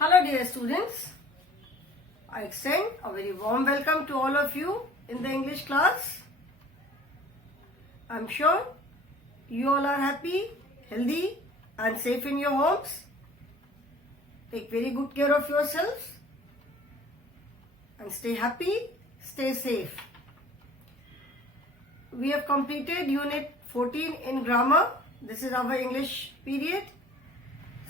Hello dear students, I extend a very warm welcome to all of you in the English class. I am sure you all are happy, healthy and safe in your homes. Take very good care of yourselves and stay happy, stay safe. We have completed unit 14 in grammar. This is our English period.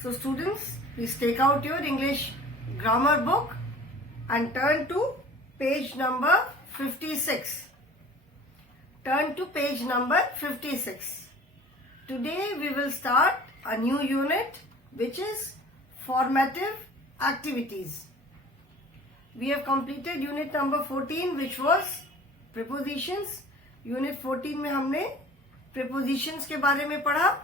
So students, please take out your English grammar book and turn to page number 56. Turn to page number 56. Today we will start a new unit which is formative activities. We have completed unit number 14 which was prepositions. Unit 14 में हमने prepositions के बारे में पढ़ा.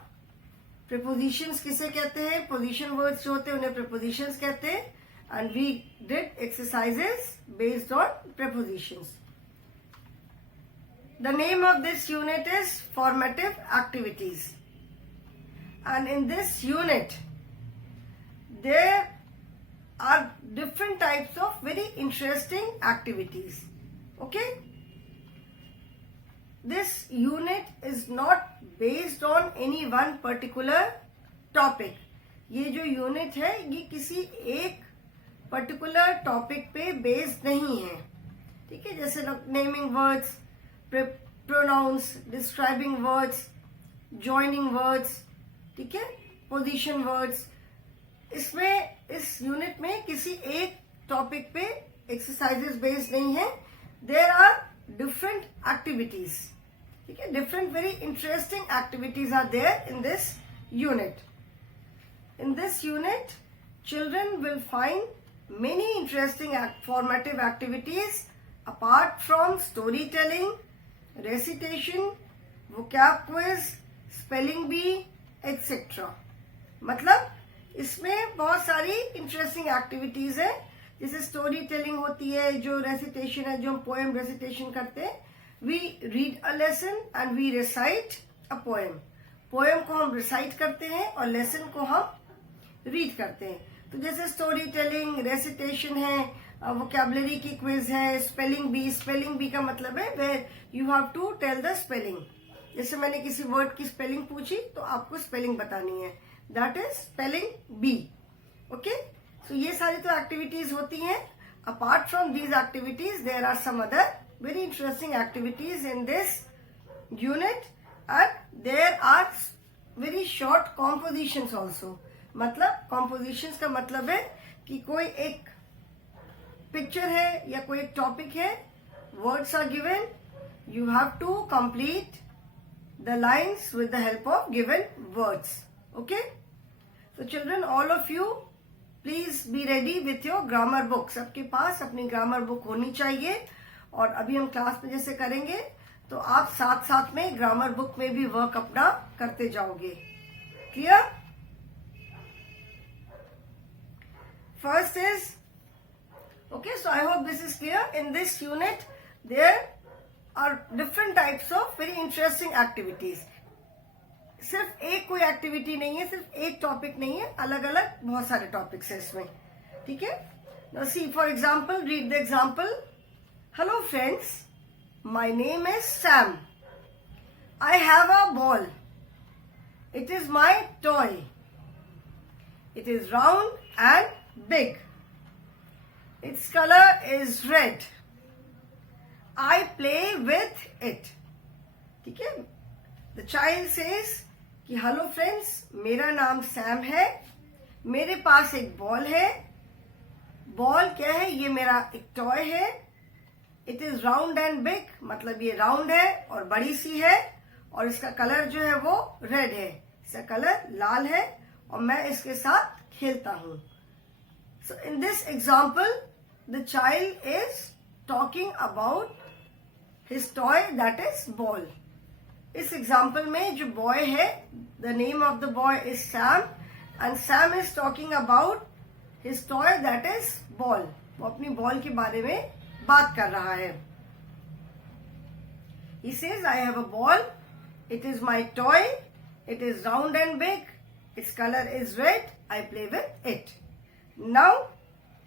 Prepositions किसे कहते हैं? Position words जो होते हैं उन्हें prepositions कहते हैं. And we did exercises based on prepositions. The name of this unit is formative activities. And in this unit, there are different types of very interesting activities. Okay? This unit is not based on any one particular topic. ये जो unit है ये किसी एक particular topic पे based नहीं है. ठीक है, जैसे naming words, pronouns, describing words, joining words, ठीक है, position words. इसमें इस unit में किसी एक topic पे exercises based नहीं है. There are different activities. ठीक है, different very interesting activities are there in this unit. In this unit, children will find many interesting formative activities apart from storytelling, recitation, vocab quiz, spelling bee, etc. मतलब इसमें बहुत सारी interesting activities है. जैसे story telling होती है, जो रेसिटेशन है, जो हम पोएम रेसिटेशन करते हैं. We read a lesson and we recite a poem. Poem को हम रिसाइट करते हैं और लेसन को हम रीड करते हैं. तो जैसे स्टोरी टेलिंग, रेसिटेशन है, वोकैबुलरी की क्विज है, स्पेलिंग बी. स्पेलिंग बी का मतलब है where you have to tell the spelling. जैसे मैंने किसी वर्ड की स्पेलिंग पूछी तो आपको स्पेलिंग बतानी है. That is spelling bee. Okay, so ये सारी तो एक्टिविटीज होती हैं. Apart from these activities there are some other very interesting activities in this unit and there are very short compositions also. मतलब compositions का मतलब है कि कोई एक picture है या कोई एक topic है, words are given, you have to complete the lines with the help of given words. Okay, so children, all of you please be ready with your grammar book. सबके पास अपनी grammar book होनी चाहिए. और अभी हम क्लास में जैसे करेंगे तो आप साथ साथ में ग्रामर बुक में भी वर्क अपना करते जाओगे. Clear? First is okay, so I hope this is clear. In this unit there are different types of very interesting activities. सिर्फ एक कोई एक्टिविटी नहीं है, सिर्फ एक टॉपिक नहीं है, अलग अलग बहुत सारे टॉपिक्स है इसमें. ठीक है, now see for example, read the example. Hello friends, my name is Sam. I have a ball. It is my toy. It is round and big. Its color is red. I play with it. ठीक है? The child says कि hello friends, मेरा नाम सैम है, मेरे पास एक बॉल है. बॉल क्या है? ये मेरा एक टॉय है. It is round and big, मतलब ये राउंड है और बड़ी सी है और इसका कलर जो है वो रेड है. इसका कलर लाल है और मैं इसके साथ खेलता हूं. So in this example the child is talking about his toy that is ball. इस एग्जाम्पल में जो बॉय है, the name of the boy is Sam and Sam is talking about his toy that is ball. वो अपनी बॉल के बारे में बात कर रहा है. He says, I have a ball. It is my toy. It is round and big. Its color is red. I play with it. Now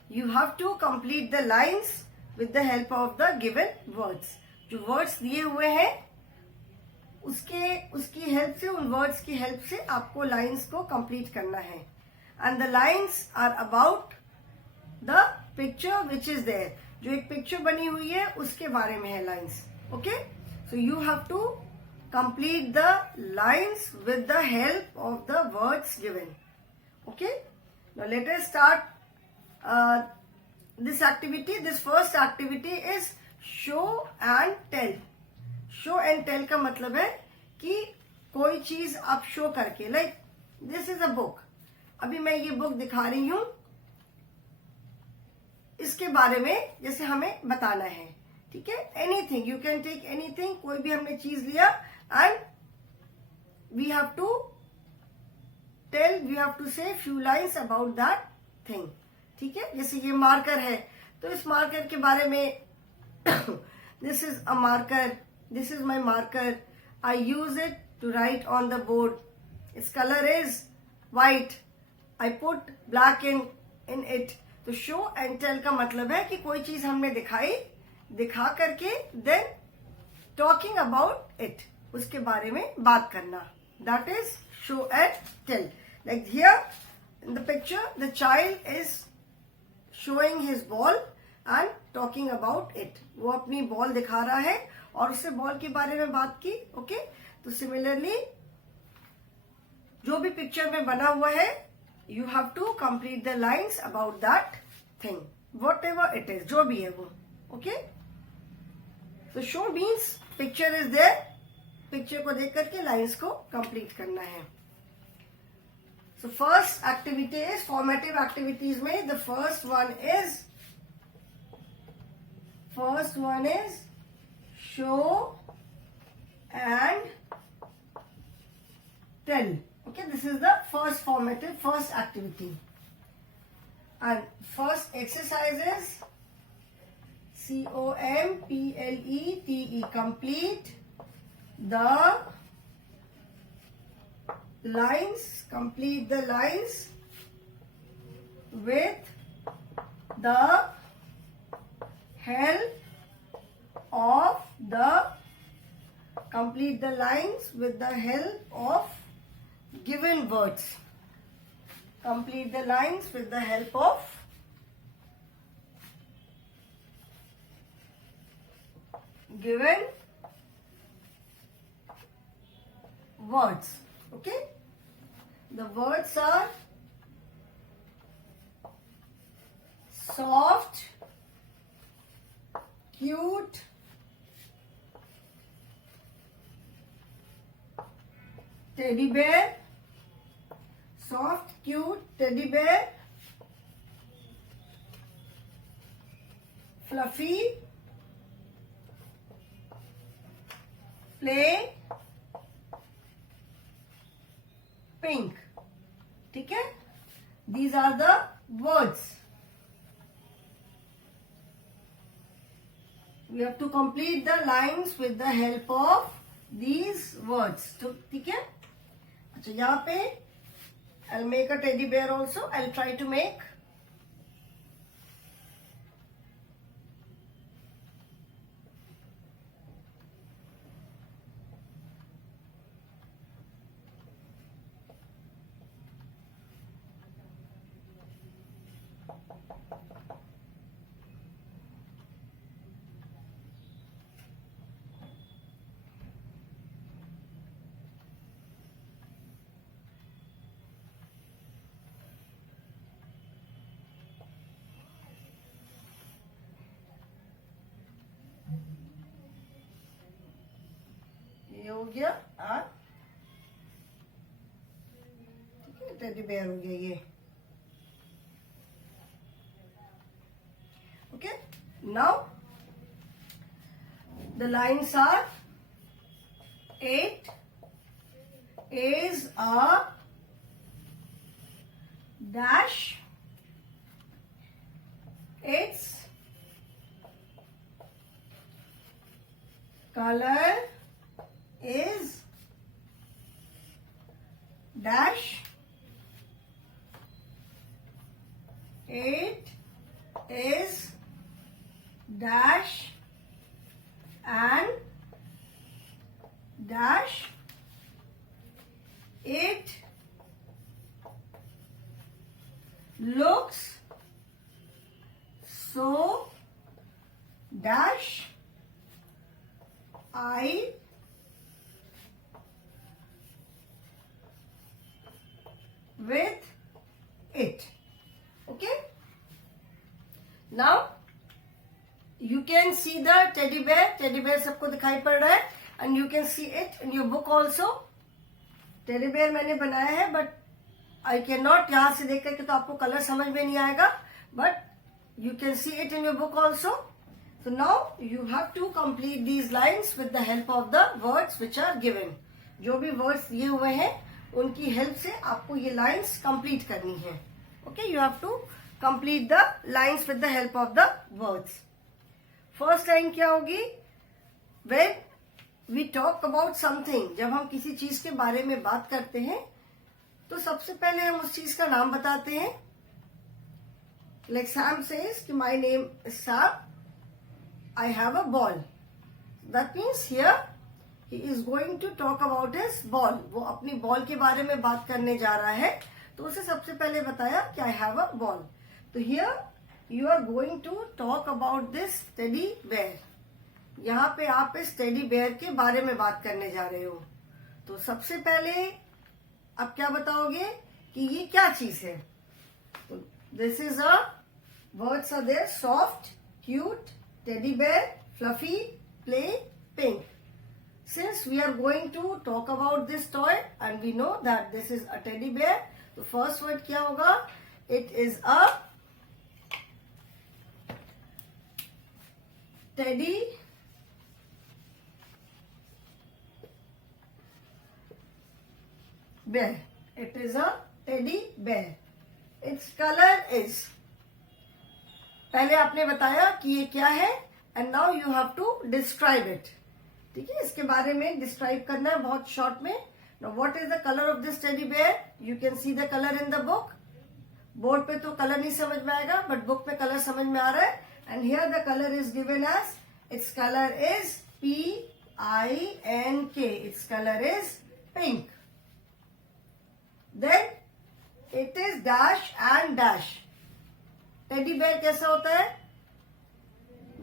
you have to complete the lines with the help of the given words. जो words दिए हुए हैं उसकी हेल्प से, उन वर्ड्स की हेल्प से आपको लाइंस को कंप्लीट करना है. And the lines are about the picture which is there. जो एक पिक्चर बनी हुई है उसके बारे में है lines. Okay, so you have to complete the lines with the help of the words given. Okay, now let us start this activity. This first activity is show and tell. Show and tell का मतलब है कि कोई चीज आप show करके, like this is a book. अभी मैं ये बुक दिखा रही हूं, इसके बारे में जैसे हमें बताना है. ठीक है, anything, you can take anything. कोई भी हमने चीज लिया and we have to tell, we have to say few lines about that thing. ठीक है, जैसे ये मार्कर है तो इस मार्कर के बारे में this is a marker. This is my marker. I use it to write on the board. Its color is white. I put black in it. तो show and tell का मतलब है कि कोई चीज हमने दिखा करके then talking about it, उसके बारे में बात करना. That is show and tell. Like here in the picture, the child is showing his ball and talking about it. वो अपनी बॉल दिखा रहा है और उससे बॉल के बारे में बात की. ओके, तो सिमिलरली जो भी पिक्चर में बना हुआ है, you have to complete the lines about that thing, whatever it is, जो भी है वो. ओके, तो show means picture is there. Picture को देख करके लाइंस को कंप्लीट करना है. So first activity is formative activities में the first one is show and tell. Okay, this is the first formative, first activity. And first exercise is COMPLETE. Complete the lines. Complete the lines with the help of complete the lines with the help of given words. Complete the lines with the help of given words. Okay, the words are soft, cute, teddy bear, soft, cute, teddy bear, fluffy, play, pink. ठीक है, these are the words. We have to complete the lines with the help of these words. तो ठीक है, अच्छा यहाँ पे I'll make a teddy bear also. I'll try to make. ये हो गया और ठीक है, टेडी बेयर हो गया ये. Okay, now the lines are 8 is a dash. Its color is dash. It is dash and dash. It looks so dash. I with it. Okay, now you can see the teddy bear सबको दिखाई पड़ रहा है, and you can see it in your book also. Teddy bear मैंने बनाया है, but I can not, यहां से देख करके तो आपको कलर समझ में नहीं आएगा, but you can see it in your book also. So now you have to complete these lines with the help of the words which are given. जो भी words दिए हुए हैं उनकी हेल्प से आपको ये लाइन्स कंप्लीट करनी है. Okay, you have to complete the lines with the help of the words. First line क्या होगी? When we talk about something, जब हम किसी चीज के बारे में बात करते हैं तो सबसे पहले हम उस चीज का नाम बताते हैं. Like Sam says कि my name is Sam. I have a ball. That means here he is going to talk about his ball. वो अपनी बॉल के बारे में बात करने जा रहा है, तो उसे सबसे पहले बताया कि I have a ball. तो here you are going to talk about this teddy bear. यहाँ पे आप इस टेडी बेयर के बारे में बात करने जा रहे हो. तो सबसे पहले आप क्या बताओगे कि ये क्या चीज है? तो this is a words are there: soft, cute, teddy bear, fluffy, play, pink. Since we are going to talk about this toy and we know that this is a teddy bear, तो first word क्या होगा? It is a teddy bear. It is a teddy bear. Its color is, पहले आपने बताया कि ये क्या है, and now you have to describe it. ठीक है, इसके बारे में डिस्क्राइब करना है बहुत शॉर्ट में. Now what is the colour of this teddy bear? You can see the colour in the book. Board पे तो कलर नहीं समझ में आएगा, बट बुक पे कलर समझ में आ रहा है. And here the colour is given as, its colour is PINK. Its colour is pink. Then it is dash and dash. Teddy bear कैसा होता है?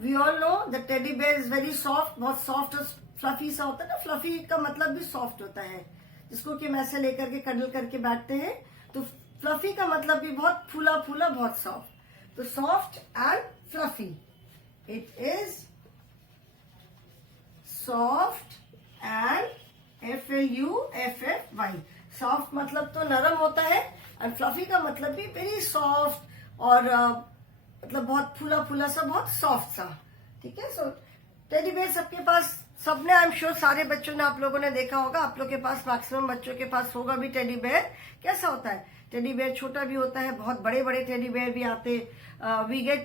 We all know the teddy bear is very soft. बहुत soft और fluffy सा होता है ना. फ्लफी का मतलब भी सॉफ्ट होता है, जिसको कि हम ऐसे लेकर के कडल करके बैठते हैं. तो फ्लफी का मतलब भी बहुत फूला फूला, बहुत सॉफ्ट. तो soft and fluffy. It is soft and FLUFFY. Soft मतलब तो नरम होता है, एंड फ्लफी का मतलब भी वेरी सॉफ्ट और मतलब बहुत फूला फूला सा, बहुत सॉफ्ट सा. ठीक है. सो टेडी बेयर सबके पास, सबने, आई एम श्योर सारे बच्चों ने, आप लोगों ने देखा होगा. आप लोग के पास, मैक्सिमम बच्चों के पास होगा भी टेडी बेयर. कैसा होता है? टेडी बेयर छोटा भी होता है, बहुत बड़े बड़े टेडी बेयर भी आते. We get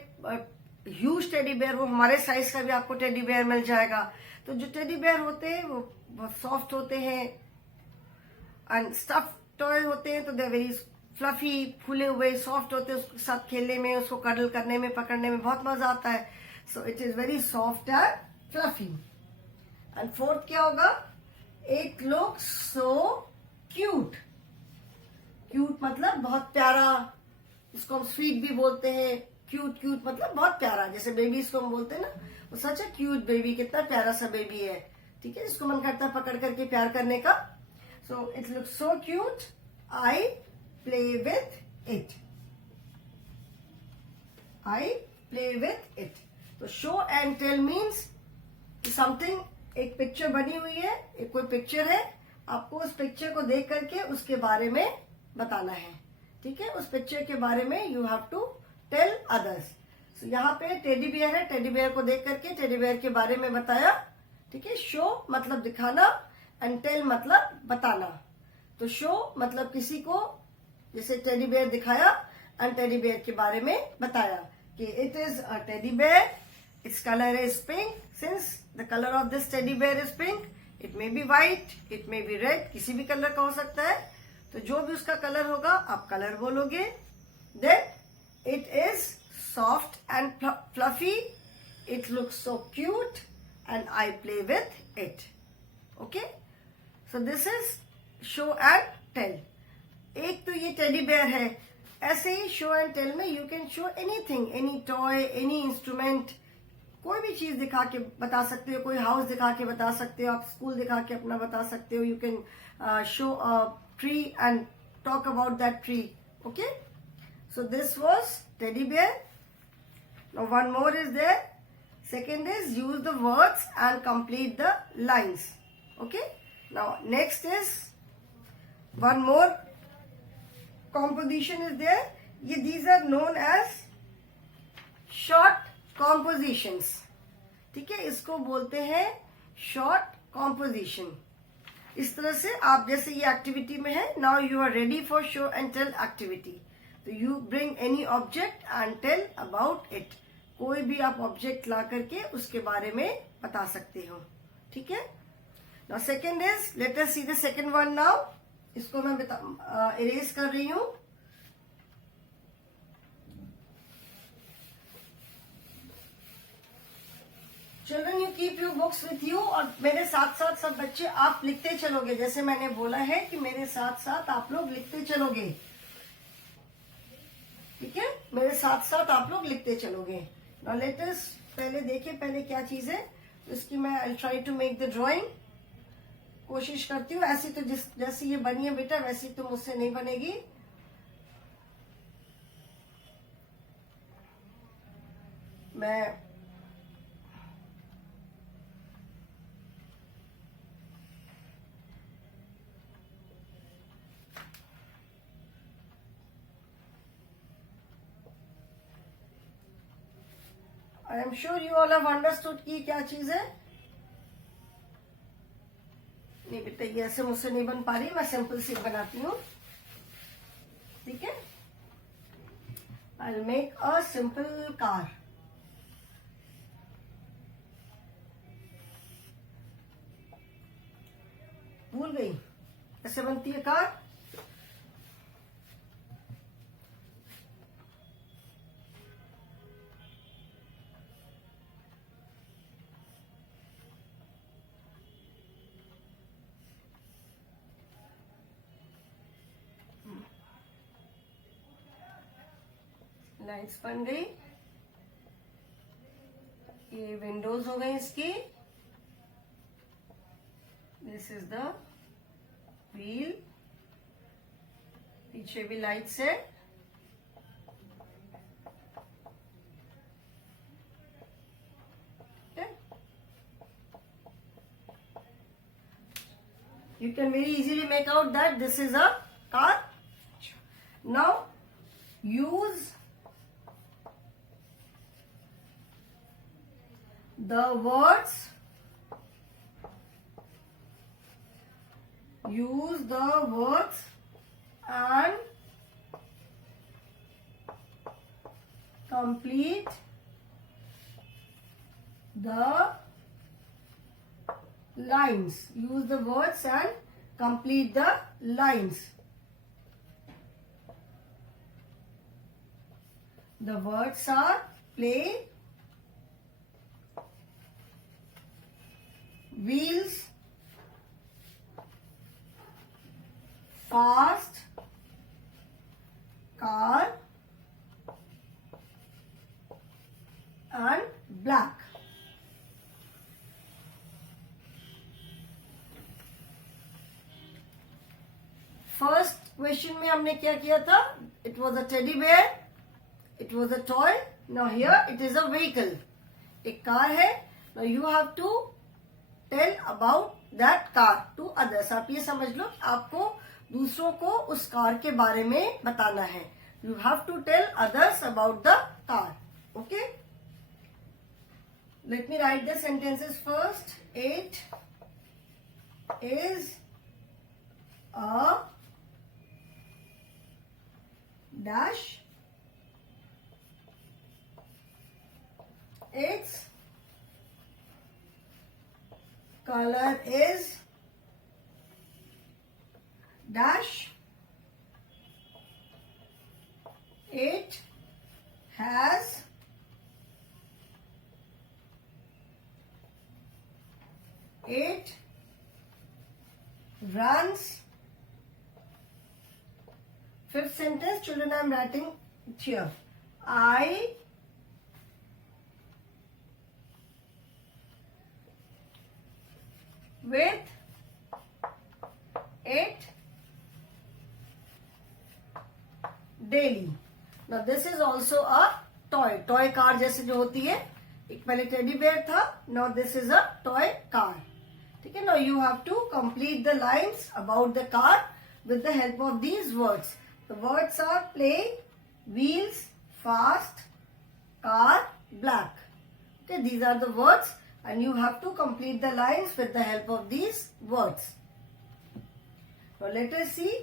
huge teddy bear, वो हमारे साइज का भी आपको टेडी बेयर मिल जाएगा. तो जो टेडी बेयर होते हैं वो बहुत सॉफ्ट होते हैं, एंड स्टफ टॉय होते हैं, तो दे वेरी फ्लफी, फूले हुए, सॉफ्ट होते हैं. उसके साथ खेलने में, उसको कडल करने में, पकड़ने में बहुत मजा आता है. So it is very soft and fluffy. And fourth क्या होगा? It looks so cute. Cute मतलब बहुत प्यारा. इसको हम स्वीट भी बोलते हैं. क्यूट क्यूट मतलब बहुत प्यारा, जैसे बेबीज को हम बोलते हैं ना, वो सच है क्यूट बेबी, कितना प्यारा सा बेबी है. ठीक है, जिसको मन करता है पकड़ करके प्यार करने का. So it looks so cute. I play with it. I play with it. तो show and tell means something, एक पिक्चर बनी हुई है, एक कोई पिक्चर है, आपको उस पिक्चर को देख करके उसके बारे में बताना है. ठीक है, उस पिक्चर के बारे में you have to tell others. So यहाँ पे टेडी बेयर है, टेडी बेयर को देख करके टेडी बेयर के बारे में बताया. ठीक है, शो मतलब दिखाना, एंड टेल मतलब बताना. तो शो मतलब किसी को, जैसे टेडी बेयर दिखाया, एंड टेडी बेयर के बारे में बताया कि it is a teddy bear. Its colour is pink. Since the colour of this teddy bear is pink, it may be white, it may be red, किसी भी कलर का हो सकता है. तो जो भी उसका कलर होगा आप कलर बोलोगे. Then It is soft and fluffy. It looks so cute and I play with it. Okay? So this is show and tell. एक तो ये टेडी बेयर है. ऐसे ही शो एंड टेल में you can show anything, any toy, any instrument. कोई भी चीज दिखा के बता सकते हो. कोई हाउस दिखा के बता सकते हो. आप स्कूल दिखा के अपना बता सकते हो. You can show a tree and talk about that tree. Okay, so this was teddy bear. Now one more is there. Second is use the words and complete the lines. Okay, now next is one more composition is there. These are known as short compositions. ठीक है, इसको बोलते हैं short composition. इस तरह से आप जैसे ये एक्टिविटी में है. Now you are ready for show and tell activity. तो you bring any object and tell about it. कोई भी आप ऑब्जेक्ट ला करके उसके बारे में बता सकते हो. ठीक है. Now second is let us see the second one. Now इसको मैं इरेज कर रही हूं. Children, you keep your books with you. और मेरे साथ साथ सब बच्चे आप लिखते चलोगे. जैसे मैंने बोला है कि मेरे साथ साथ आप लोग लिखते चलोगे. ठीक है, मेरे साथ साथ आप लोग लिखते चलोगे. नाउ लेट अस पहले देखें पहले क्या चीज है. इसकी मैं I try to make the drawing. कोशिश करती हूँ. ऐसी तो जैसी ये बनी है बेटा वैसी तो मुझसे नहीं बनेगी. मैं I am sure you all have understood की क्या चीज है. नहीं बेटा, ये ऐसे मुझसे नहीं बन पा रही. मैं सिंपल सी बनाती हूँ. ठीक है, I will make a simple car. भूल गई ऐसे बनती है कार. लाइट्स बन गई. ये विंडोज हो गई इसकी. This is the wheel. पीछे भी लाइट्स है. You can very easily make out that this is a car. Now use the words. Use the words and complete the lines. Use the words and complete the lines. The words are play, wheels, fast, car, and black. First question में हमने क्या किया था. It was a teddy bear. It was a toy. Now here it is a vehicle. एक car है. Now you have to tell about that car to others. आप ये समझ लो आपको दूसरों को उस कार के बारे में बताना है. You have to tell others about the car. Okay, let me write the sentences first. It is a dash. Its color is dash. It has it runs. Fifth sentence, children, I am writing here. I with it daily. Now this is also a toy car जैसे जो होती है, एक पहले teddy bear था, now this is a toy car. ठीक है. Now you have to complete the lines about the car with the help of these words. The words are play, wheels, fast, car, black. Okay, these are the words and you have to complete the lines with the help of these words. Now let us see.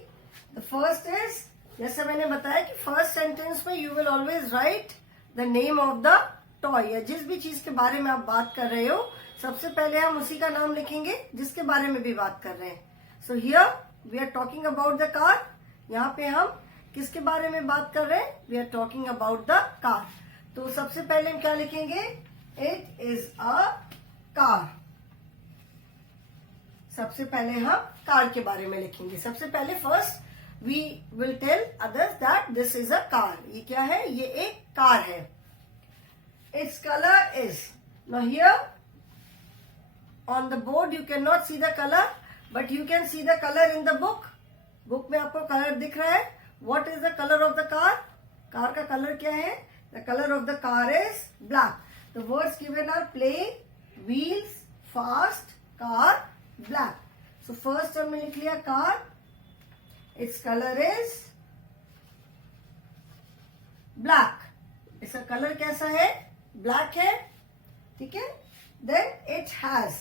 The first is, जैसे मैंने बताया कि first sentence में you will always right the name of the toy, या जिस भी चीज के बारे में आप बात कर रहे हो सबसे पहले हम उसी का नाम लिखेंगे जिसके बारे में भी बात कर रहे हैं. So here we are talking about the car. यहाँ पे हम किसके बारे में बात कर रहे हैं? We are talking about the car. तो सबसे पहले हम क्या लिखेंगे? It is a car. सबसे पहले हम कार के बारे में लिखेंगे. सबसे पहले first we will tell others that this is a car. ये क्या है? ये एक कार है. Its color is, now here on the board you cannot see the color but you can see the color in the book. Book में आपको कलर दिख रहा है. What is the color of the car? Car का कलर क्या है? The color of the car is black. The words given are play, wheels, fast, car, black. So first हमने लिख लिया car. Its color is black. इसका कलर कैसा है? ब्लैक है. ठीक है. Then it has.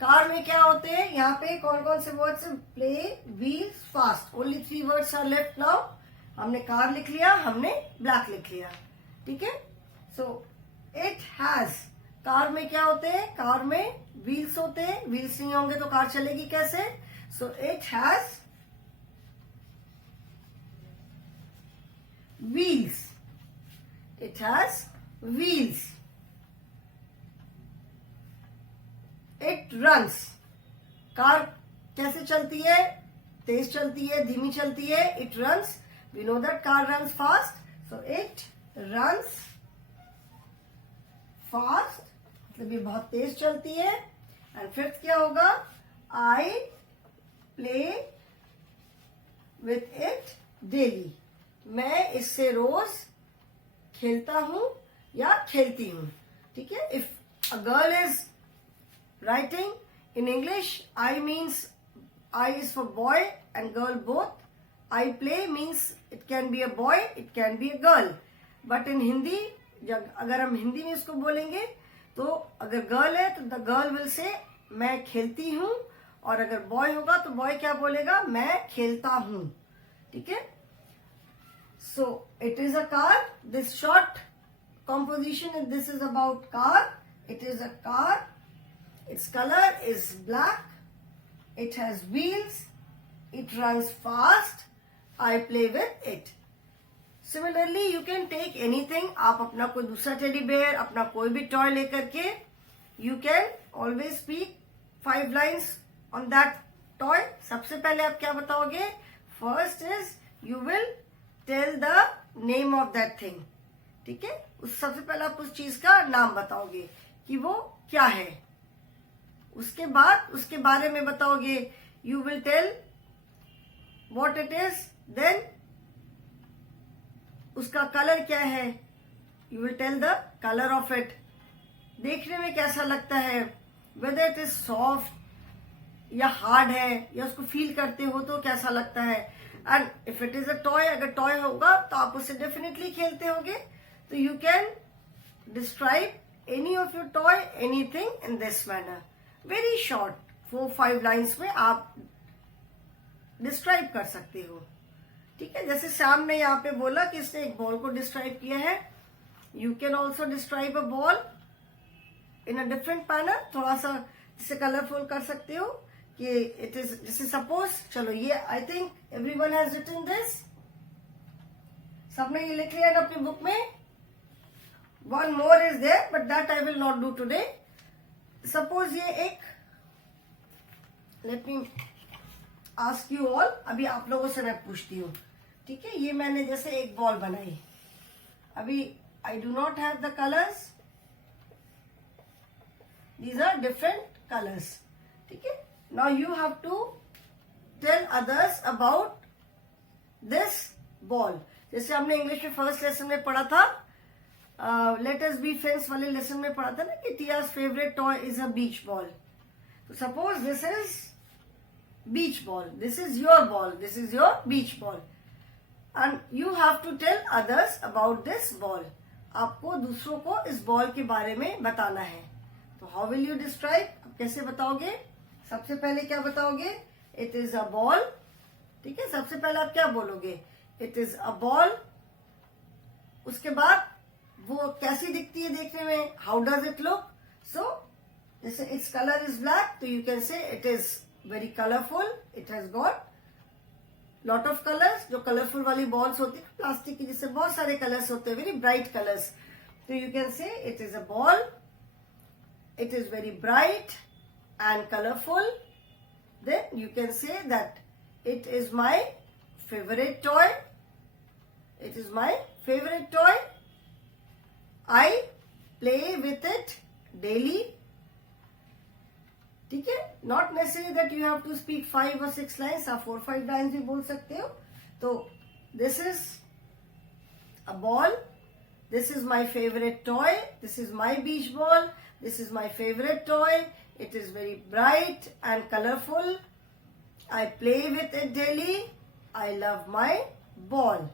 कार में क्या होते हैं? यहाँ पे कौन कौन से वर्ड्स हैं? Play, wheels, fast. Only 3 words are left now. हमने कार लिख लिया, हमने ब्लैक लिख लिया. ठीक है. So it has. कार में क्या होते हैं? कार में व्हील्स होते हैं. व्हील्स नहीं होंगे तो कार चलेगी कैसे? So it has wheels. It has wheels. It runs. Car कैसे चलती है? तेज चलती है, धीमी चलती है. It runs. We know that car runs fast. So it runs fast. मतलब ये बहुत तेज चलती है. And fifth क्या होगा? I play with it daily. मैं इससे रोज खेलता हूं या खेलती हूं. ठीक है. If a girl is writing in English, I means I is for boy and girl both. I play means it can be a boy, it can be a girl. But in Hindi, अगर हम हिंदी में इसको बोलेंगे तो अगर गर्ल है तो the girl will say मैं खेलती हूं, और अगर बॉय होगा तो बॉय क्या बोलेगा? मैं खेलता हूं. ठीक है. So it is a car. This short composition, this is about car. It is a car. Its color is black. It has wheels. It runs fast. I play with it. Similarly, you can take anything. आप अपना कोई दूसरा teddy bear, अपना कोई भी टॉय लेकर के you can always speak 5 lines on that toy. सबसे पहले आप क्या बताओगे? First is you will tell the name of that thing. ठीक है. उस सबसे पहले आप उस चीज का नाम बताओगे कि वो क्या है. उसके बाद उसके बारे में बताओगे. You will tell what it is. Then उसका कलर क्या है? You will tell the colour of it. देखने में कैसा लगता है? वेदर इट इज सॉफ्ट या हार्ड है, या उसको फील करते हो तो कैसा लगता है. And if it is a toy, अगर टॉय होगा तो आप उसे डेफिनेटली खेलते होगे. तो you can describe any of your toy, anything in this manner. Very short 4-5 lines में आप डिस्क्राइब कर सकते हो. ठीक है. जैसे श्याम ने यहाँ पे बोला कि इसने एक बॉल को डिस्क्राइब किया है. You can also describe a ball in a different manner. थोड़ा सा जिसे कलरफुल कर सकते हो कि इट इज, जैसे सपोज, चलो ये I think everyone has written this. सबने ये लिख लिया अपनी बुक में. One more is there, but that I will not do today. Suppose ये एक, let me ask you all, अभी आप लोगों से मैं पूछती हूँ, ठीक है? ये मैंने जैसे एक बॉल बनाई, अभी I do not have the colors. These are different colors, ठीक है? Now you have to tell others about this ball. जैसे हमने इंग्लिश में फर्स्ट लेसन में पढ़ा था, लेट अस बी फ्रेंड्स वाले लेसन में पढ़ा था ना कि Tia's favourite toy is a beach ball. तो suppose this is beach ball, this is your ball, this is your beach ball, and you have to tell others about this ball. आपको दूसरों को इस बॉल के बारे में बताना है. तो हाउ विल यू डिस्क्राइब, आप कैसे बताओगे? सबसे पहले क्या बताओगे? इट इज अ बॉल, ठीक है? सबसे पहले आप क्या बोलोगे? It is a ball. उसके बाद वो कैसी दिखती है देखने में? How does it look? So जैसे इट्स कलर इज ब्लैक, तो you can say it is very colourful, it has got lot of colours. जो कलरफुल वाली बॉल्स होती है प्लास्टिक की, जिससे बहुत सारे कलर्स होते हैं, वेरी ब्राइट कलर्स, तो you can say it is a ball, it is very bright and colourful. Then you can say that it is my favourite toy, it is my favorite toy. I play with it daily. ठीक है? Not necessary that you have to speak 5 or 6 lines. आप 4-5 lines भी बोल सकते हो. तो this is a ball. This is my favorite toy. This is my beach ball. This is my favorite toy. It is very bright and colorful. I play with it daily. I love my ball.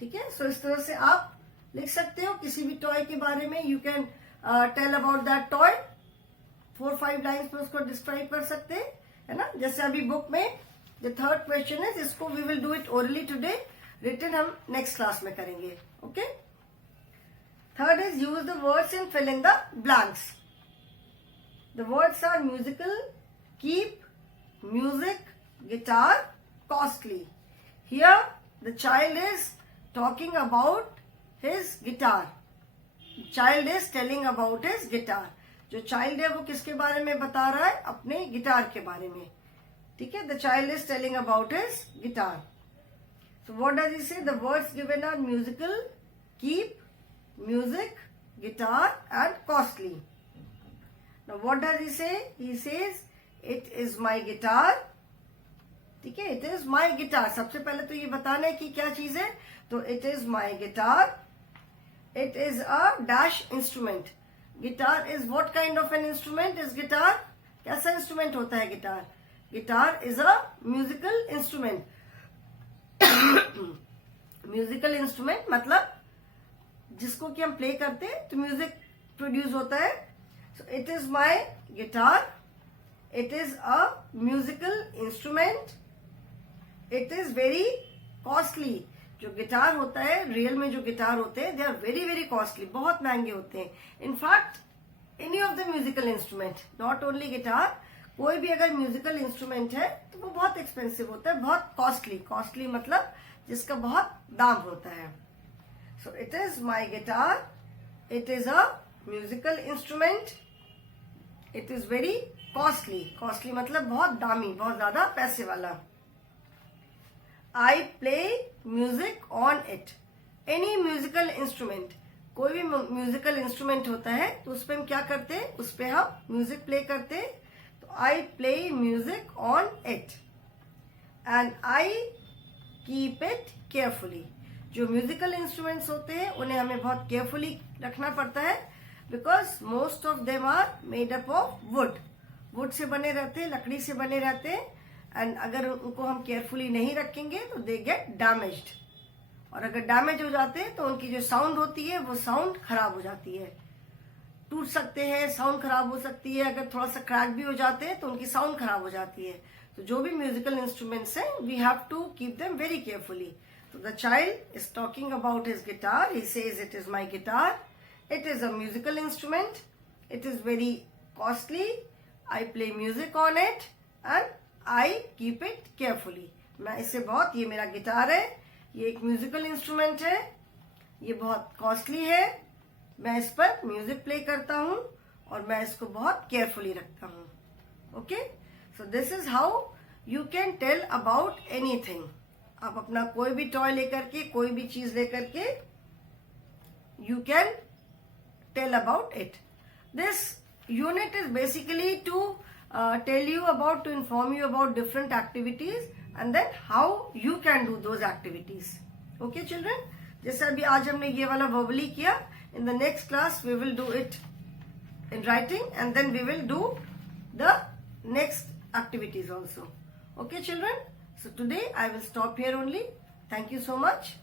ठीक है? सो इस तरह से आप लिख सकते हो किसी भी टॉय के बारे में. You can tell about that toy. 4-5 lines में उसको डिस्क्राइब कर सकते हैं, है ना? जैसे अभी बुक में द थर्ड क्वेश्चन है, जिसको we will do it orally today, written हम नेक्स्ट क्लास में करेंगे. Okay? Third is use the words in filling the blanks. The words are musical, keep, music, guitar, costly. Here the child is talking about his guitar. Child is telling about his guitar. जो child है वो किसके बारे में बता रहा है? अपने गिटार के बारे में. ठीक है? The child is telling about his guitar. So what does he say? The words given are musical, keep, music, guitar and costly. Now what does he say? He says it is my guitar. ठीक है? It is my guitar. सबसे पहले तो ये बताना है कि क्या चीज है. तो it is my guitar. It is a dash instrument. Guitar is what kind of an instrument? Is guitar कैसा इंस्ट्रूमेंट होता है? Guitar, guitar is a musical instrument. Musical instrument मतलब जिसको कि हम प्ले करते हैं तो म्यूजिक प्रोड्यूस होता है. So it is my guitar. It is a musical instrument. It is very costly. जो गिटार होता है, रियल में जो गिटार होते हैं, they are very very costly, बहुत महंगे होते हैं. In fact any of the musical instrument, not only guitar, कोई भी अगर म्यूजिकल इंस्ट्रूमेंट है तो वो बहुत एक्सपेंसिव होता है, बहुत कॉस्टली. कॉस्टली मतलब जिसका बहुत दाम होता है. So it is my guitar. It is a musical instrument. It is very costly. Costly मतलब बहुत दामी, बहुत ज्यादा पैसे वाला. I play music on it. Any musical instrument. कोई भी म्यूजिकल इंस्ट्रूमेंट होता है तो उस पर हम क्या करते हैं? उस पर हम म्यूजिक प्ले करते हैं. तो I play music on it and I keep it carefully. जो म्यूजिकल इंस्ट्रूमेंट्स होते हैं उन्हें हमें बहुत केयरफुली रखना पड़ता है, because most of them are made up of wood. Wood से बने रहते हैं, लकड़ी से बने रहते हैं. एंड अगर उनको हम केयरफुली नहीं रखेंगे तो दे गेट डैमेज्ड. और अगर डैमेज हो जाते हैं तो उनकी जो साउंड होती है वो साउंड खराब हो जाती है, टूट सकते हैं, साउंड खराब हो सकती है. अगर थोड़ा सा क्रैक भी हो जाते हैं तो उनकी साउंड खराब हो जाती है. तो जो भी म्यूजिकल इंस्ट्रूमेंट्स हैं, we have to keep them very carefully. तो the child is talking about his guitar. He says it is my guitar. It is a musical instrument. It is very costly. I play music on it and I keep it carefully. मैं इससे बहुत, ये मेरा गिटार है, ये एक musical instrument है, ये बहुत कॉस्टली है, मैं इस पर म्यूजिक प्ले करता हूँ और मैं इसको बहुत केयरफुली रखता हूँ। Okay, so this is how you can tell about anything. आप अपना कोई भी टॉय लेकर के, कोई भी चीज लेकर के, you can tell about it. This unit is basically to tell you about, to inform you about different activities and then how you can do those activities. Okay children, जैसे अभी आज हमने ये वाला verbally किया, in the next class we will do it in writing and then we will do the next activities also. Okay children, so today I will stop here only. Thank you so much.